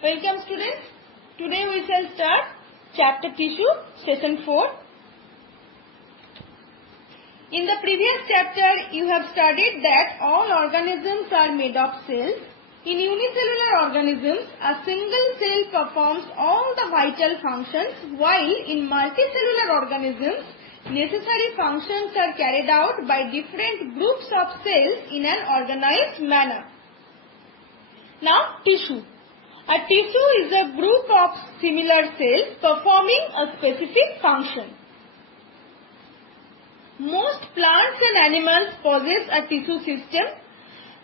Welcome students. Today we shall start chapter tissue, session 4. In the previous chapter you have studied that all organisms are made of cells. In unicellular organisms, a single cell performs all the vital functions, while in multicellular organisms, necessary functions are carried out by different groups of cells in an organized manner. Now, tissue. A tissue is a group of similar cells performing a specific function. Most plants and animals possess a tissue system.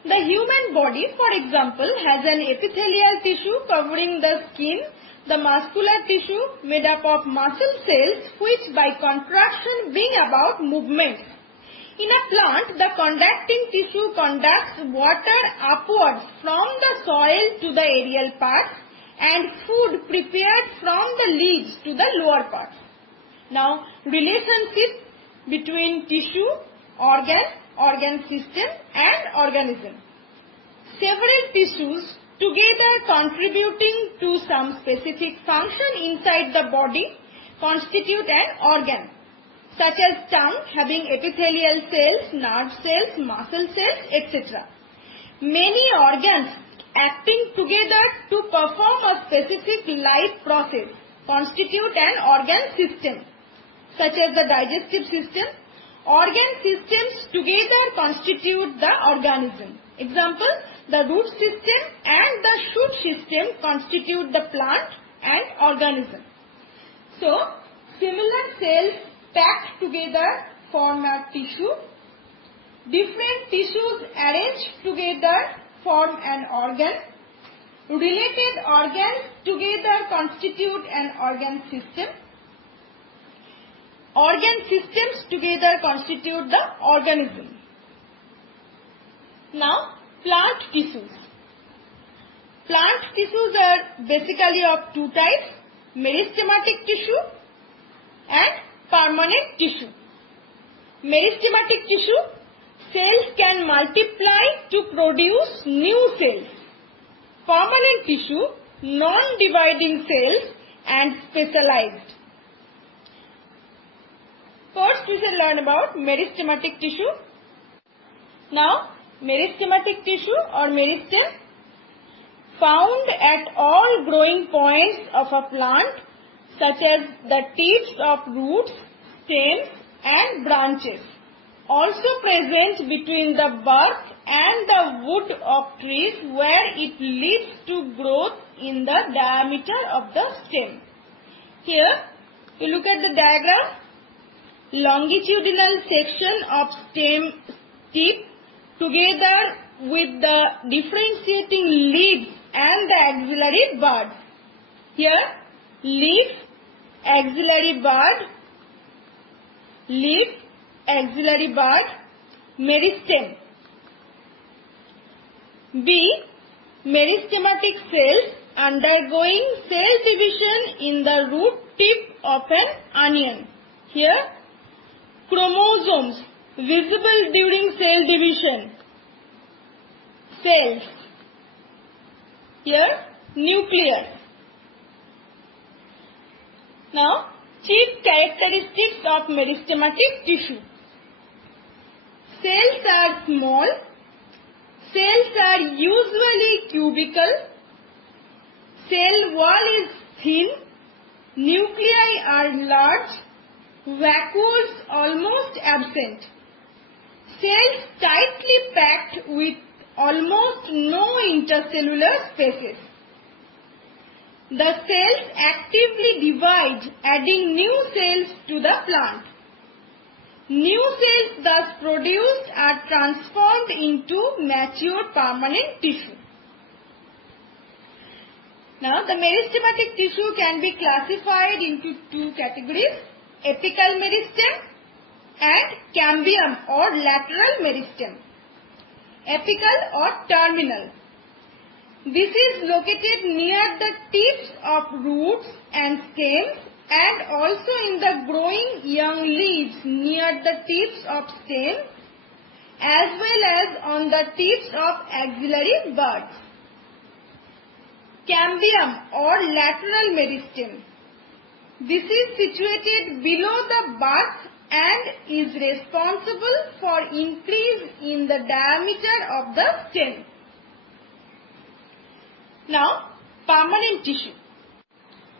The human body, for example, has an epithelial tissue covering the skin, the muscular tissue made up of muscle cells which by contraction bring about movements. In a plant, the conducting tissue conducts water upwards from the soil to the aerial parts and food prepared from the leaves to the lower parts. Now, relationship between tissue, organ system and organism. Several tissues together contributing to some specific function inside the body constitute an organ, such as tongue having epithelial cells, nerve cells, muscle cells, etc. Many organs acting together to perform a specific life process constitute an organ system, such as the digestive system. Organ systems together constitute the organism. Example, the root system and the shoot system constitute the plant and organism. So, similar cells packed together form a tissue. Different tissues arranged together form an organ. Related organs together constitute an organ system. Organ systems together constitute the organism. Now, plant tissues. Plant tissues are basically of two types: meristematic tissue and permanent tissue. Meristematic tissue, cells can multiply to produce new cells. Permanent tissue, non-dividing cells and specialized. First we shall learn about meristematic tissue. Now, meristematic tissue or meristem, found at all growing points of a plant, such as the tips of roots, stems and branches. Also present between the bark and the wood of trees, where it leads to growth in the diameter of the stem. Here, you look at the diagram. Longitudinal section of stem tip together with the differentiating leaves and the axillary bud. Here, leaf, axillary bud, leaf, axillary bud, meristem. B. Meristematic cells undergoing cell division in the root tip of an onion. Here, chromosomes visible during cell division. Cells. Here, nucleus. Now, chief characteristics of meristematic tissue. Cells are small. Cells are usually cubical. Cell wall is thin. Nuclei are large. Vacuoles almost absent. Cells tightly packed with almost no intercellular spaces. The cells actively divide, adding new cells to the plant. New cells thus produced are transformed into mature permanent tissue. Now, the meristematic tissue can be classified into two categories: apical meristem and cambium or lateral meristem. Apical or terminal. This is located near the tips of roots and stems and also in the growing young leaves near the tips of stems as well as on the tips of axillary buds. cambium or lateral meristem. This is situated below the bud and is responsible for increase in the diameter of the stem. Now, permanent tissue.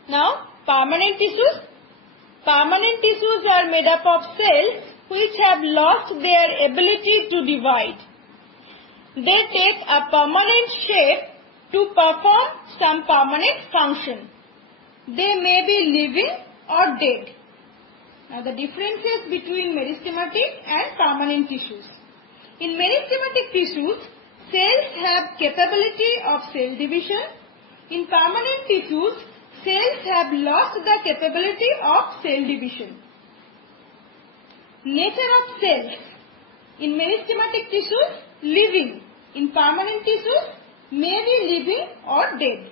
Now, permanent tissues. Permanent tissues are made up of cells which have lost their ability to divide. They take a permanent shape to perform some permanent function. They may be living or dead. Now, the differences between meristematic and permanent tissues. In meristematic tissues, cells have capability of cell division. In permanent tissues, cells have lost the capability of cell division. Nature of cells. In meristematic tissues, living. In permanent tissues, may be living or dead.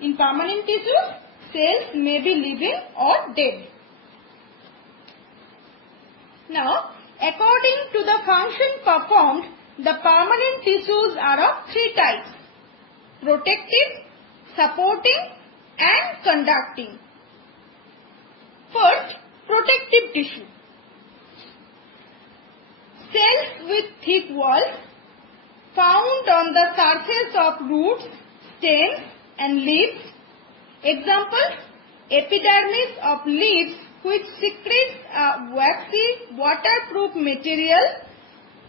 In permanent tissues, cells may be living or dead. Now, according to the function performed, the permanent tissues are of three types: protective, supporting and conducting. First, protective tissue. Cells with thick walls found on the surface of roots, stems and leaves. Examples: epidermis of leaves which secretes a waxy waterproof material.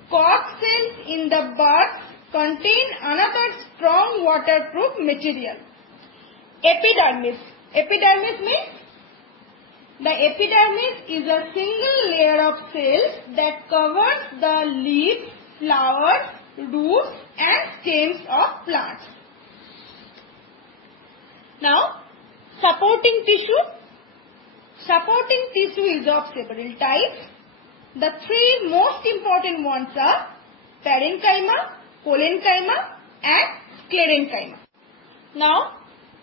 Cork cells in the buds contain another strong waterproof material. Epidermis. Epidermis means the epidermis is a single layer of cells that covers the leaves, flowers, roots and stems of plants. Now, supporting tissue. Supporting tissue is of several types. The three most important ones are parenchyma, collenchyma and sclerenchyma. Now,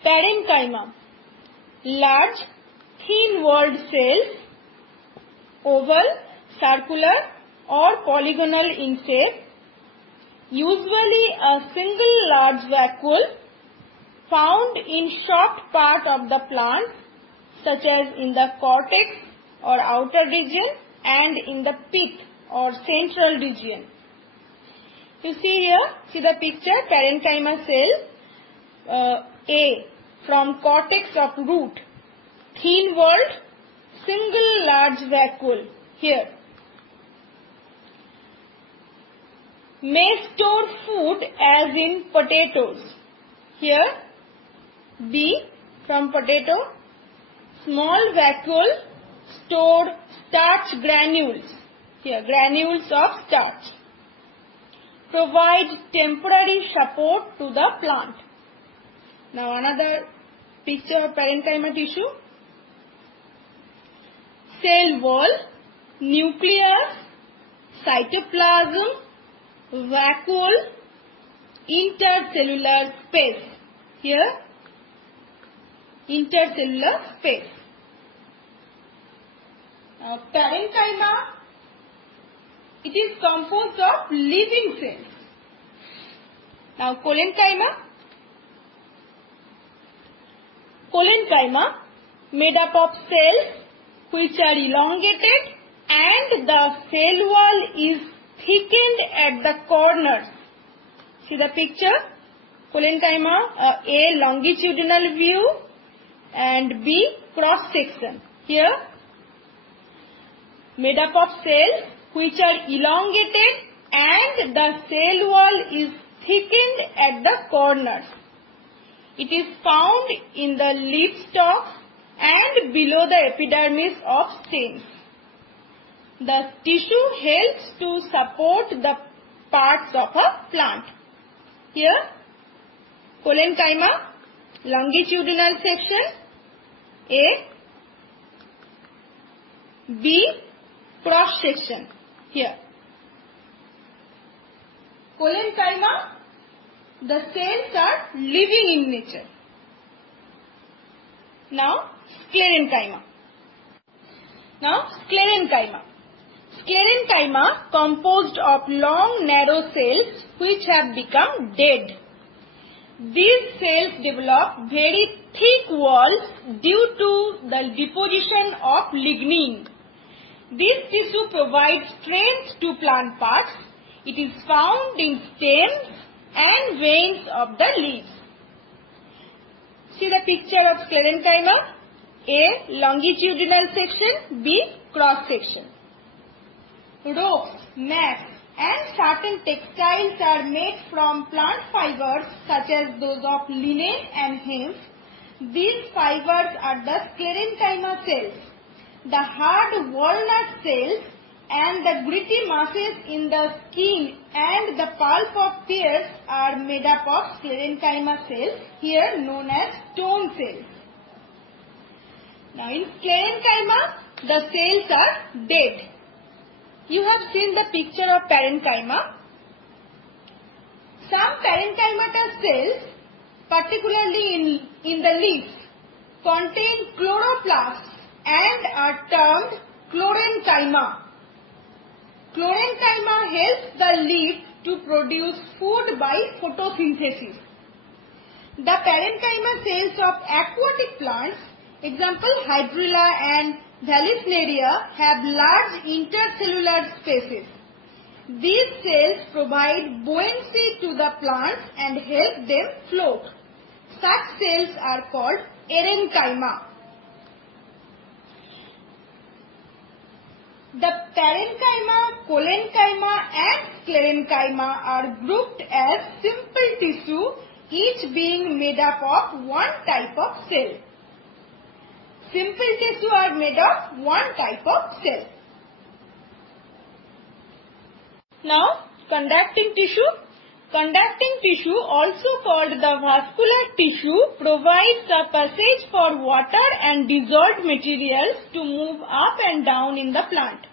parenchyma. Large, thin-walled cells, oval, circular or polygonal in shape, usually a single large vacuole found in soft part of the plant, such as in the cortex or outer region and in the pith or central region. You see here, see the picture, parenchyma cell A from cortex of root, thin-walled, single large vacuole here. May store food as in potatoes. Here, B from potato, small vacuole stored starch granules. Here, granules of starch. Provide temporary support to the plant. Now, another picture of parenchyma tissue. Cell wall, nucleus, cytoplasm, vacuole, intercellular space. Here, intercellular space. Now, parenchyma, it is composed of living cells. Now, collenchyma. Collenchyma made up of cells which are elongated and the cell wall is thickened at the corners. See the picture? Collenchyma, A longitudinal view and B cross section. Here, made up of cells which are elongated and the cell wall is thickened at the corners. It is found in the leaf stalks and below the epidermis of stems. The tissue helps to support the parts of a plant. Here, collenchyma, longitudinal section, A, B, cross section. Here, collenchyma, the cells are living in nature. Now, sclerenchyma. Now, sclerenchyma. Sclerenchyma composed of long narrow cells which have become dead. These cells develop very thick walls due to the deposition of lignin. This tissue provides strength to plant parts. It is found in stems and veins of the leaves. See the picture of sclerenchyma. A. Longitudinal section. B. Cross section. Ropes, mats and certain textiles are made from plant fibers such as those of linen and hemp. These fibers are the sclerenchyma cells. The hard walnut cells and the gritty masses in the skin and the pulp of pears are made up of sclerenchyma cells, here known as stone cells. Now in sclerenchyma, the cells are dead. You have seen the picture of parenchyma. Some parenchymatous cells, particularly in the leaves, contain chloroplasts and are termed chlorenchyma. Chlorenchyma helps the leaf to produce food by photosynthesis. The parenchyma cells of aquatic plants, example Hydrilla and Vallisneria, have large intercellular spaces. These cells provide buoyancy to the plants and help them float. Such cells are called erenchyma. The parenchyma, collenchyma and sclerenchyma are grouped as simple tissue, each being made up of one type of cell. Simple tissue are made of one type of cell. Now, conducting tissue. Conducting tissue, also called the vascular tissue, provides a passage for water and dissolved materials to move up and down in the plant.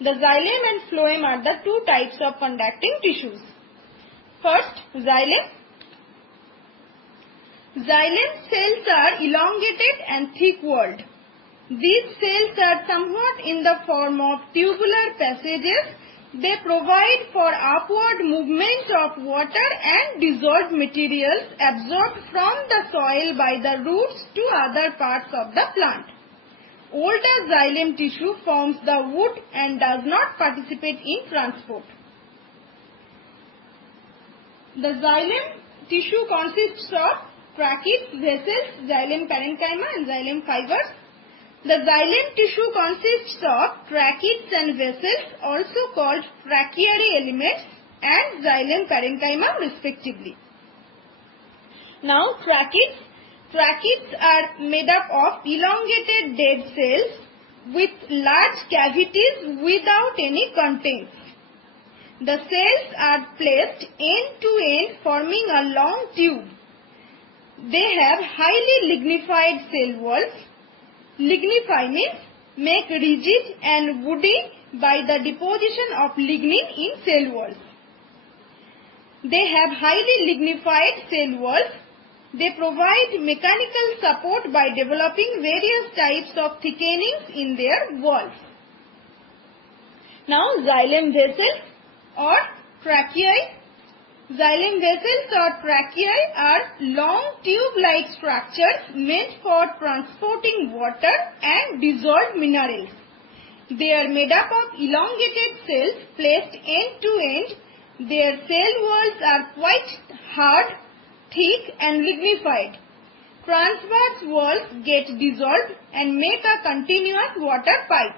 The xylem and phloem are the two types of conducting tissues. First, xylem. Xylem cells are elongated and thick-walled. These cells are somewhat in the form of tubular passages. They provide for upward movement of water and dissolved materials absorbed from the soil by the roots to other parts of the plant. Older xylem tissue forms the wood and does not participate in transport. The xylem tissue consists of tracheids, vessels, xylem parenchyma and xylem fibers. The xylem tissue consists of tracheids and vessels, also called tracheary elements, and xylem parenchyma respectively. Now tracheids. Tracheids are made up of elongated dead cells with large cavities without any contents. The cells are placed end to end forming a long tube. They have highly lignified cell walls. Lignify means make rigid and woody by the deposition of lignin in cell walls. They have highly lignified cell walls. They provide mechanical support by developing various types of thickenings in their walls. Now xylem vessels or tracheae. Xylem vessels or tracheae are long tube-like structures meant for transporting water and dissolved minerals. They are made up of elongated cells placed end to end. Their cell walls are quite hard, thick and lignified. Transverse walls get dissolved and make a continuous water pipe.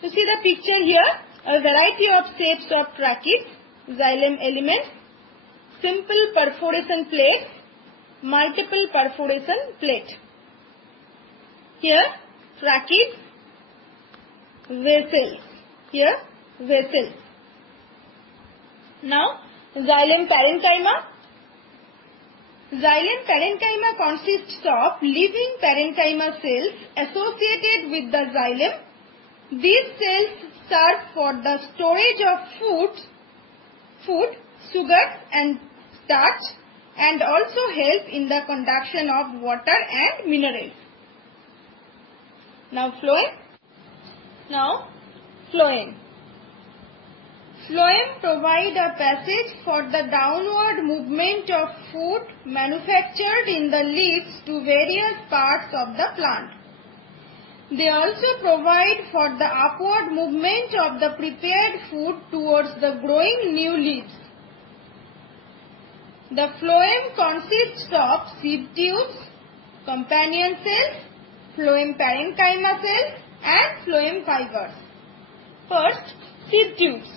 You see the picture here, a variety of shapes of tracheids, xylem elements, simple perforation plates, multiple perforation plate. Here tracheids, vessels. Here vessels. Now xylem parenchyma. Xylem parenchyma consists of living parenchyma cells associated with the xylem. These cells serve for the storage of food, sugars and starch, and also help in the conduction of water and minerals. Now phloem. Phloem provide a passage for the downward movement of food manufactured in the leaves to various parts of the plant. They also provide for the upward movement of the prepared food towards the growing new leaves. The phloem consists of seed tubes, companion cells, phloem parenchyma cells and phloem fibers. First, seed tubes.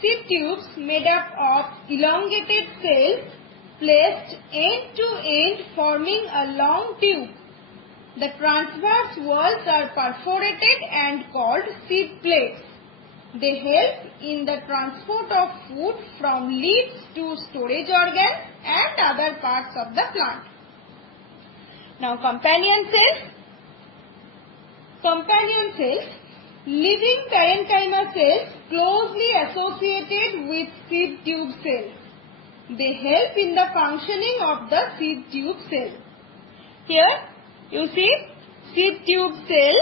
Seed tubes made up of elongated cells placed end to end forming a long tube. The transverse walls are perforated and called seed plates. They help in the transport of food from leaves to storage organs and other parts of the plant. Now companion cells. Companion cells, living parenchyma cells closely associated with seed tube cells. They help in the functioning of the seed tube cell. Here you see seed tube cell,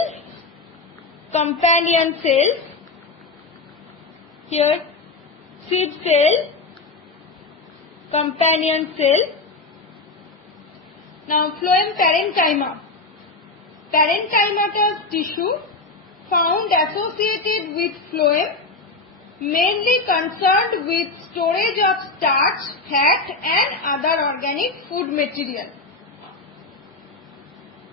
companion cells. Here seed cell, companion cell. Now phloem parenchyma. Parenchymatous tissue found associated with phloem, mainly concerned with storage of starch, fat and other organic food material.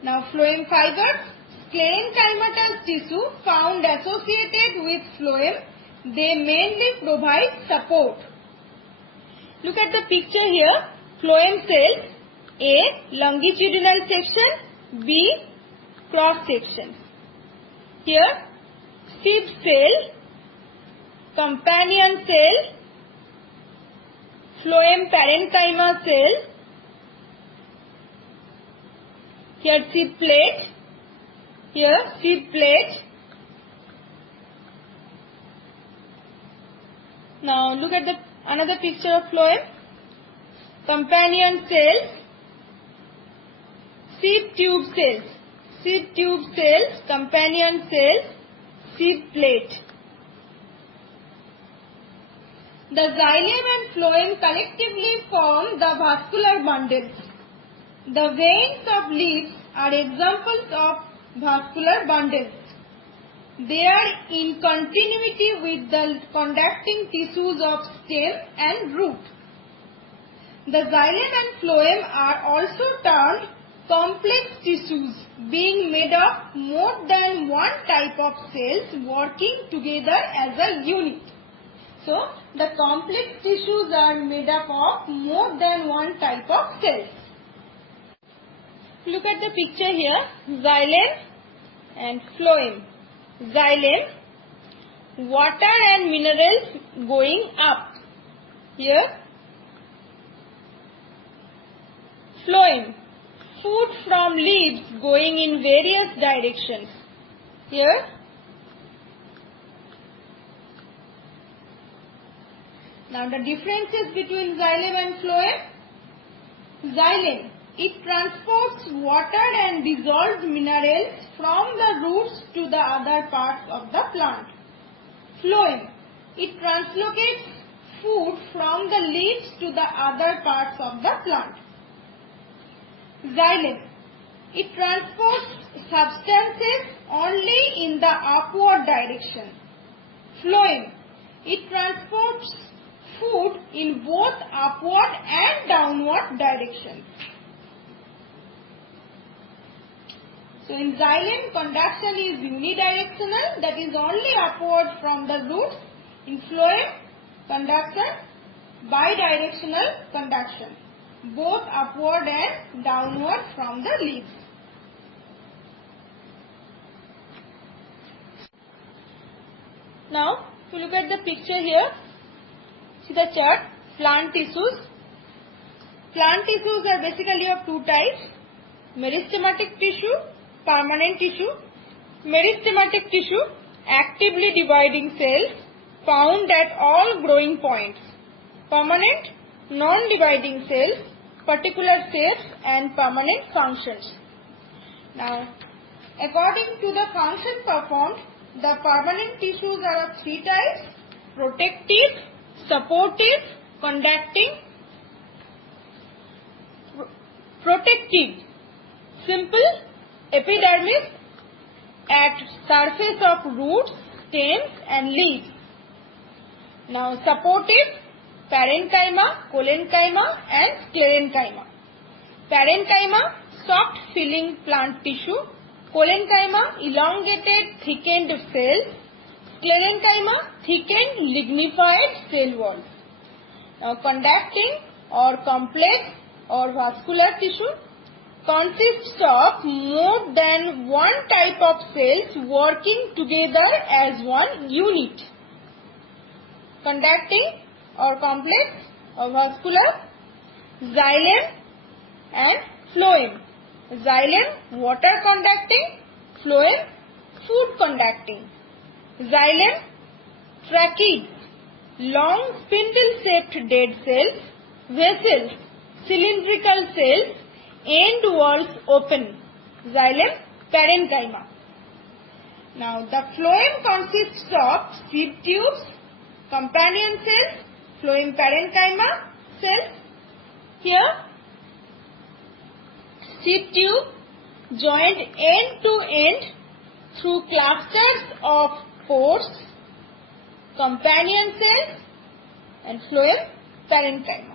Now phloem fibers, sclerenchymatous tissue found associated with phloem. They mainly provide support. Look at the picture here. Phloem cells, A. Longitudinal section, B. Cross section. Here seed cell, companion cell, phloem parenchyma cell. Here seed plate. Here seed plate. Now look at the another picture of phloem. Companion cells, seed tube cells. Seed tube cells, companion cells, seed plate. The xylem and phloem collectively form the vascular bundles. The veins of leaves are examples of vascular bundles. They are in continuity with the conducting tissues of stem and root. The xylem and phloem are also termed complex tissues, being made of more than one type of cells working together as a unit. So, the complex tissues are made up of more than one type of cells. Look at the picture here, xylem and phloem. Xylem, water and minerals going up. Here, phloem, food from leaves going in various directions. Here, now the differences between xylem and phloem. Xylem, it transports water and dissolved minerals from the roots to the other parts of the plant. Phloem, it translocates food from the leaves to the other parts of the plant. Xylem, it transports substances only in the upward direction. Phloem, it transports food in both upward and downward directions. So in xylem, conduction is unidirectional, that is only upward from the roots. In phloem, conduction, bidirectional conduction, both upward and downward from the leaves. Now, if you look at the picture here, see the chart, plant tissues. Plant tissues are basically of two types, meristematic tissue, permanent tissue. Meristematic tissue, actively dividing cells found at all growing points. Permanent, non-dividing cells, particular shapes and permanent functions. Now, according to the function performed, the permanent tissues are of three types. protective, supportive, conducting. Protective, simple, epidermis at surface of roots, stems and leaves. Now supportive, parenchyma, collenchyma and sclerenchyma. Parenchyma, soft filling plant tissue. Collenchyma, elongated thickened cells. Sclerenchyma, thickened lignified cell walls. Now conducting or complex or vascular tissue consists of more than one type of cells working together as one unit. Conducting or complex or vascular, xylem and phloem. Xylem, water conducting, phloem, food conducting. Xylem, tracheids, long spindle shaped dead cells, vessels, cylindrical cells, end walls open. Xylem, parenchyma. Now the phloem consists of seed tubes, companion cells, phloem parenchyma cells. Here seed tube joined end to end through clusters of pores, companion cells and phloem parenchyma.